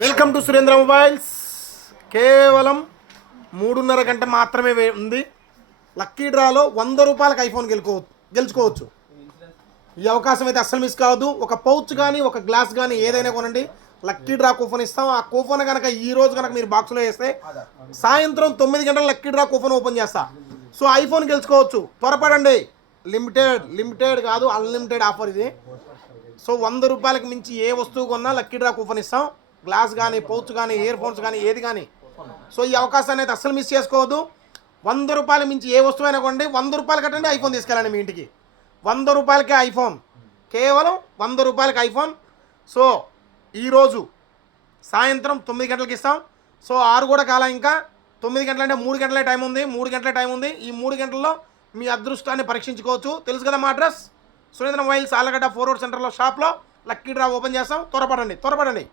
Welcome to Surendra mobiles. కేవలం 3.5 గంట మాత్రమే ఉంది. లక్కీ డ్రాలో 100 రూపాయలకు ఐఫోన్ గెలుచుకోవచ్చు. ఈ అవకాశం అయితే అస్సలు మిస్ కావద్దు. ఒక పౌచ్ కానీ ఒక గ్లాస్ కానీ ఏదైనా కొనండి, లక్కీ డ్రా కూపన్ ఇస్తాం. ఆ కూపన్ కనుక ఈ రోజు కనుక మీరు బాక్స్లో వేస్తే సాయంత్రం 9 గంటల లక్కీ డ్రా కూపన్ ఓపెన్ చేస్తా. సో ఐఫోన్ గెలుచుకోవచ్చు. త్వరపడండి. లిమిటెడ్ కాదు, అన్లిమిటెడ్ ఆఫర్ ఇది. సో 100 రూపాయలకు మించి ఏ వస్తువు కొన్నా లక్కీ డ్రా కూపన్ ఇస్తాం. గ్లాస్ కానీ పౌచ్ కానీ ఇయర్ ఫోన్స్ కానీ ఏది కానీ. సో ఈ అవకాశాన్ని అయితే అస్సలు మిస్ చేసుకోవద్దు. 100 రూపాయల మించి ఏ వస్తువైనా కొనండి, 100 రూపాయలు కట్టండి, ఐఫోన్ తీసుకెళ్ళండి మీ ఇంటికి. 100 రూపాయలకే ఐఫోన్, కేవలం 100 రూపాయలకి ఐఫోన్. సో ఈరోజు సాయంత్రం 9 గంటలకి ఇస్తాం. సో 6 కూడా కాలం, ఇంకా 9 గంటలు అంటే 3 గంటలే టైం ఉంది. 3 గంటలే టైం ఉంది. ఈ 3 గంటల్లో మీ అదృష్టాన్ని పరీక్షించుకోవచ్చు. తెలుసు కదా మా address, Surendra mobiles, Allagadda 4 road సెంటర్లో షాప్లో లక్కీ డ్రా ఓపెన్ చేస్తాం. త్వరపడండి.